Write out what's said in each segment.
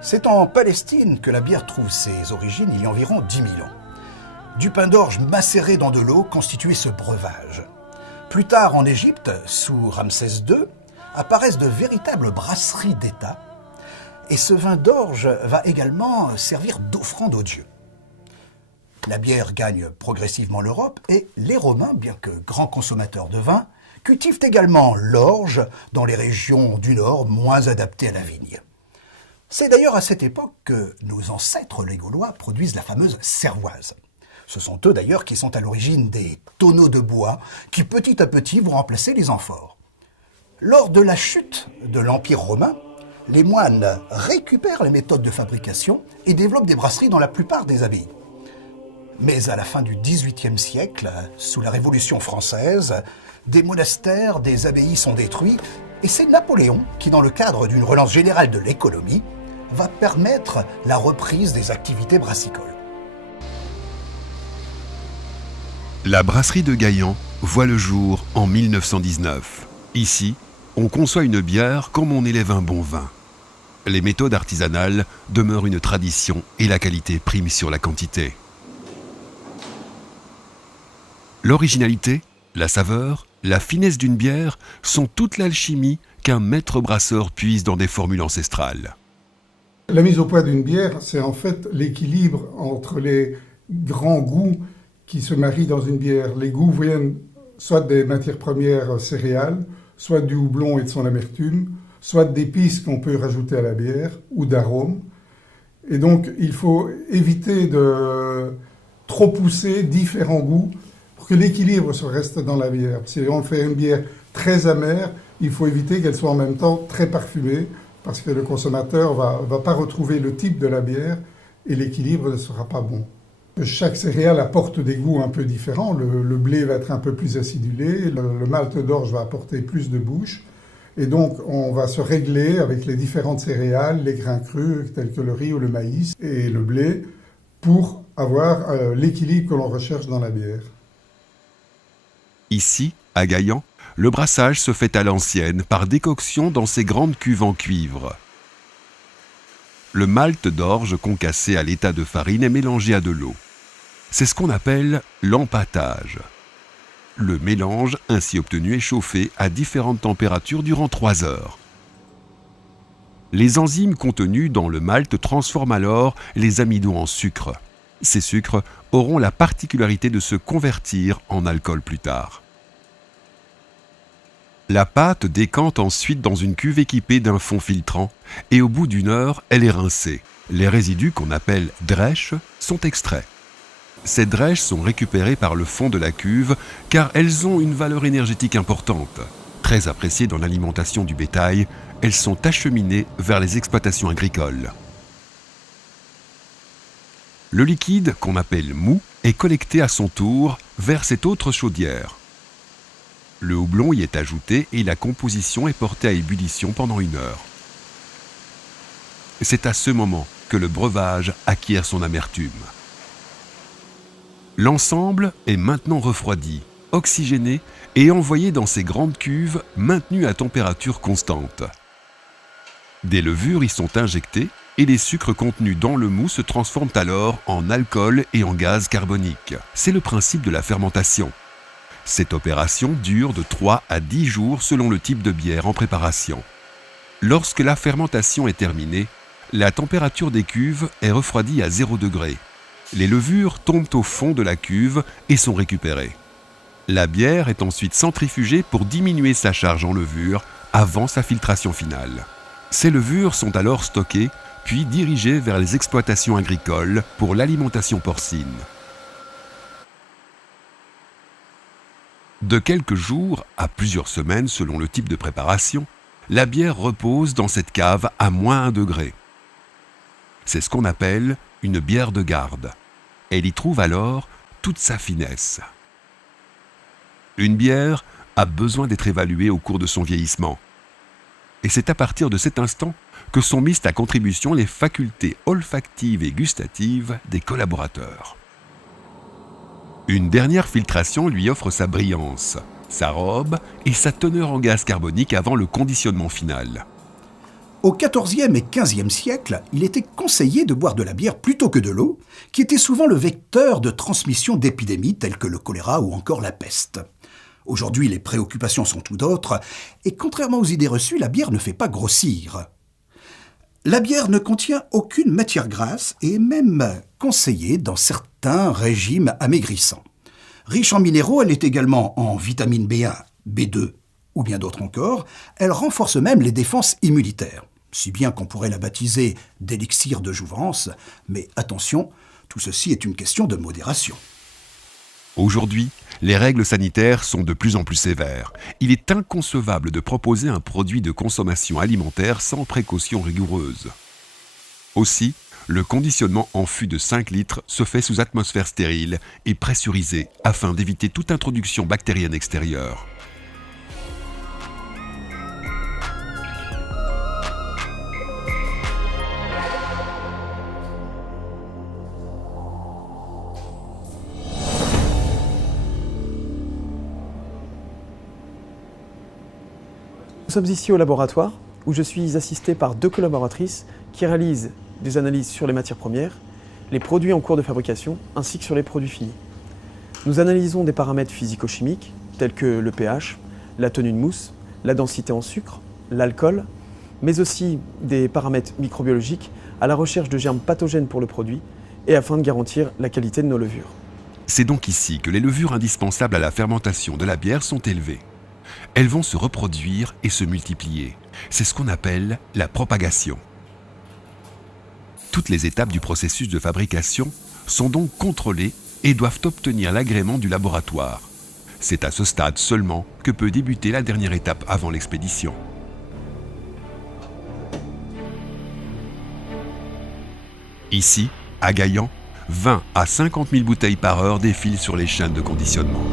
C'est en Palestine que la bière trouve ses origines il y a environ 10 000 ans. Du pain d'orge macéré dans de l'eau constituait ce breuvage. Plus tard, en Égypte, sous Ramsès II, apparaissent de véritables brasseries d'État. Et ce vin d'orge va également servir d'offrande aux dieux. La bière gagne progressivement l'Europe et les Romains, bien que grands consommateurs de vin, cultivent également l'orge dans les régions du nord moins adaptées à la vigne. C'est d'ailleurs à cette époque que nos ancêtres les Gaulois produisent la fameuse cervoise. Ce sont eux d'ailleurs qui sont à l'origine des tonneaux de bois qui petit à petit vont remplacer les amphores. Lors de la chute de l'Empire romain, les moines récupèrent les méthodes de fabrication et développent des brasseries dans la plupart des abbayes. Mais à la fin du XVIIIe siècle, sous la Révolution française, des monastères, des abbayes sont détruits et c'est Napoléon qui, dans le cadre d'une relance générale de l'économie, va permettre la reprise des activités brassicoles. La brasserie de Gaillan voit le jour en 1919. Ici, on conçoit une bière comme on élève un bon vin. Les méthodes artisanales demeurent une tradition et la qualité prime sur la quantité. L'originalité, la saveur, la finesse d'une bière sont toute l'alchimie qu'un maître brasseur puise dans des formules ancestrales. La mise au point d'une bière, c'est en fait l'équilibre entre les grands goûts qui se marient dans une bière. Les goûts viennent soit des matières premières céréales, soit du houblon et de son amertume, soit d'épices qu'on peut rajouter à la bière, ou d'arômes. Et donc, il faut éviter de trop pousser différents goûts pour que l'équilibre se reste dans la bière. Si on fait une bière très amère, il faut éviter qu'elle soit en même temps très parfumée, parce que le consommateur va pas retrouver le type de la bière et l'équilibre ne sera pas bon. Chaque céréale apporte des goûts un peu différents. Le blé va être un peu plus acidulé, le malt d'orge va apporter plus de bouche. Et donc, on va se régler avec les différentes céréales, les grains crus, tels que le riz ou le maïs, et le blé, pour avoir l'équilibre que l'on recherche dans la bière. Ici, à Gaillan, le brassage se fait à l'ancienne par décoction dans ces grandes cuves en cuivre. Le malt d'orge concassé à l'état de farine est mélangé à de l'eau. C'est ce qu'on appelle l'empâtage. Le mélange ainsi obtenu est chauffé à différentes températures durant 3 heures. Les enzymes contenues dans le malt transforment alors les amidons en sucre. Ces sucres auront la particularité de se convertir en alcool plus tard. La pâte décante ensuite dans une cuve équipée d'un fond filtrant et au bout d'1 heure, elle est rincée. Les résidus qu'on appelle drèches sont extraits. Ces drèches sont récupérées par le fond de la cuve car elles ont une valeur énergétique importante. Très appréciées dans l'alimentation du bétail, elles sont acheminées vers les exploitations agricoles. Le liquide, qu'on appelle mou, est collecté à son tour vers cette autre chaudière. Le houblon y est ajouté et la composition est portée à ébullition pendant 1 heure. C'est à ce moment que le breuvage acquiert son amertume. L'ensemble est maintenant refroidi, oxygéné et envoyé dans ces grandes cuves maintenues à température constante. Des levures y sont injectées et les sucres contenus dans le mou se transforment alors en alcool et en gaz carbonique. C'est le principe de la fermentation. Cette opération dure de 3 à 10 jours selon le type de bière en préparation. Lorsque la fermentation est terminée, la température des cuves est refroidie à 0 degré. Les levures tombent au fond de la cuve et sont récupérées. La bière est ensuite centrifugée pour diminuer sa charge en levure avant sa filtration finale. Ces levures sont alors stockées puis dirigées vers les exploitations agricoles pour l'alimentation porcine. De quelques jours à plusieurs semaines selon le type de préparation, la bière repose dans cette cave à -1 degré. C'est ce qu'on appelle une bière de garde. Elle y trouve alors toute sa finesse. Une bière a besoin d'être évaluée au cours de son vieillissement. Et c'est à partir de cet instant que sont mises à contribution les facultés olfactives et gustatives des collaborateurs. Une dernière filtration lui offre sa brillance, sa robe et sa teneur en gaz carbonique avant le conditionnement final. Au XIVe et XVe siècle, il était conseillé de boire de la bière plutôt que de l'eau, qui était souvent le vecteur de transmission d'épidémies telles que le choléra ou encore la peste. Aujourd'hui, les préoccupations sont tout d'autres, et contrairement aux idées reçues, la bière ne fait pas grossir. La bière ne contient aucune matière grasse et est même conseillée dans certains régimes amaigrissants. Riche en minéraux, elle est également en vitamine B1, B2 ou bien d'autres encore. Elle renforce même les défenses immunitaires, si bien qu'on pourrait la baptiser d'élixir de jouvence. Mais attention, tout ceci est une question de modération. Aujourd'hui, les règles sanitaires sont de plus en plus sévères. Il est inconcevable de proposer un produit de consommation alimentaire sans précaution rigoureuse. Aussi, le conditionnement en fût de 5 litres se fait sous atmosphère stérile et pressurisée afin d'éviter toute introduction bactérienne extérieure. Nous sommes ici au laboratoire où je suis assisté par 2 collaboratrices qui réalisent des analyses sur les matières premières, les produits en cours de fabrication ainsi que sur les produits finis. Nous analysons des paramètres physico-chimiques tels que le pH, la tenue de mousse, la densité en sucre, l'alcool, mais aussi des paramètres microbiologiques à la recherche de germes pathogènes pour le produit et afin de garantir la qualité de nos levures. C'est donc ici que les levures indispensables à la fermentation de la bière sont élevées. Elles vont se reproduire et se multiplier. C'est ce qu'on appelle la propagation. Toutes les étapes du processus de fabrication sont donc contrôlées et doivent obtenir l'agrément du laboratoire. C'est à ce stade seulement que peut débuter la dernière étape avant l'expédition. Ici, à Gaillan, 20 à 50 000 bouteilles par heure défilent sur les chaînes de conditionnement.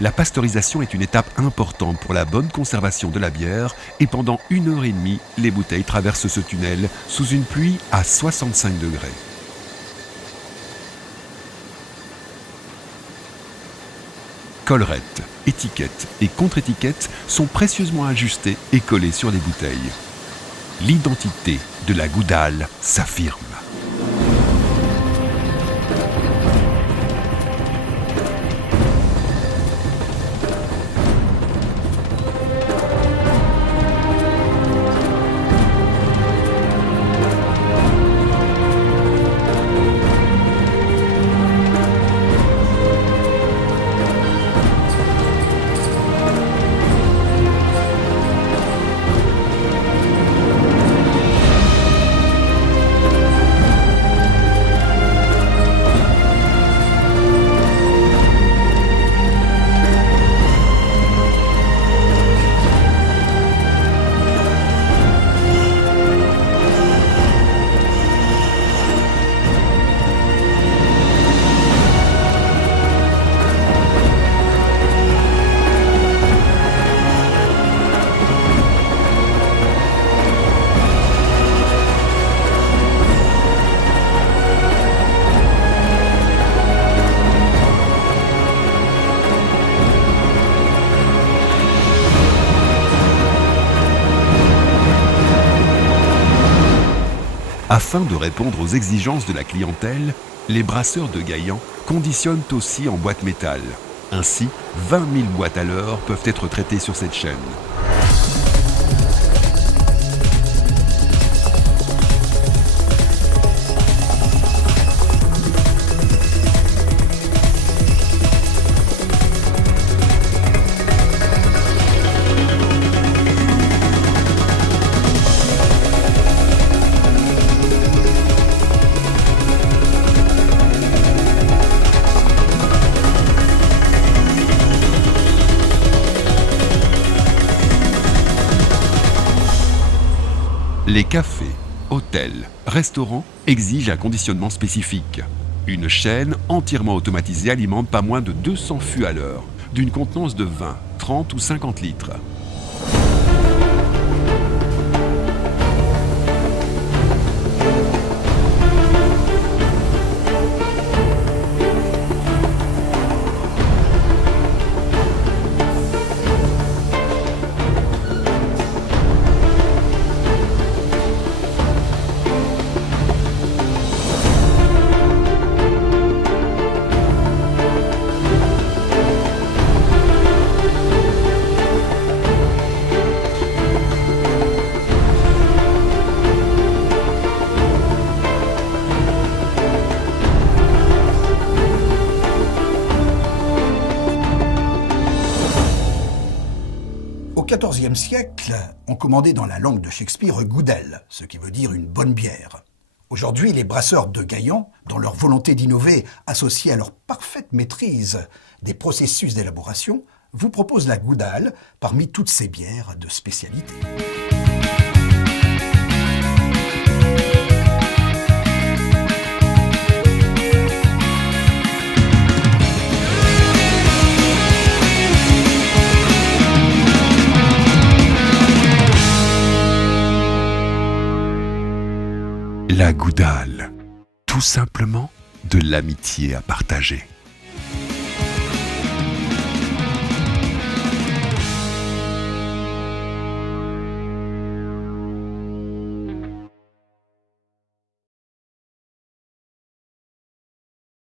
La pasteurisation est une étape importante pour la bonne conservation de la bière et pendant 1h30, les bouteilles traversent ce tunnel sous une pluie à 65 degrés. Collerettes, étiquettes et contre-étiquettes sont précieusement ajustées et collées sur les bouteilles. L'identité de la Goudale s'affirme. Afin de répondre aux exigences de la clientèle, Les brasseurs de Gaillan conditionnent aussi en boîte métal. Ainsi, 20 000 boîtes à l'heure peuvent être traitées sur cette chaîne. Les cafés, hôtels, restaurants exigent un conditionnement spécifique. Une chaîne entièrement automatisée alimente pas moins de 200 fûts à l'heure, d'une contenance de 20, 30 ou 50 litres. Au XIVe siècle, on commandait dans la langue de Shakespeare goudel, ce qui veut dire une bonne bière. Aujourd'hui, les brasseurs de Gaillan, dans leur volonté d'innover associée à leur parfaite maîtrise des processus d'élaboration, vous proposent la goudale parmi toutes ces bières de spécialité. La goudale, tout simplement de l'amitié à partager.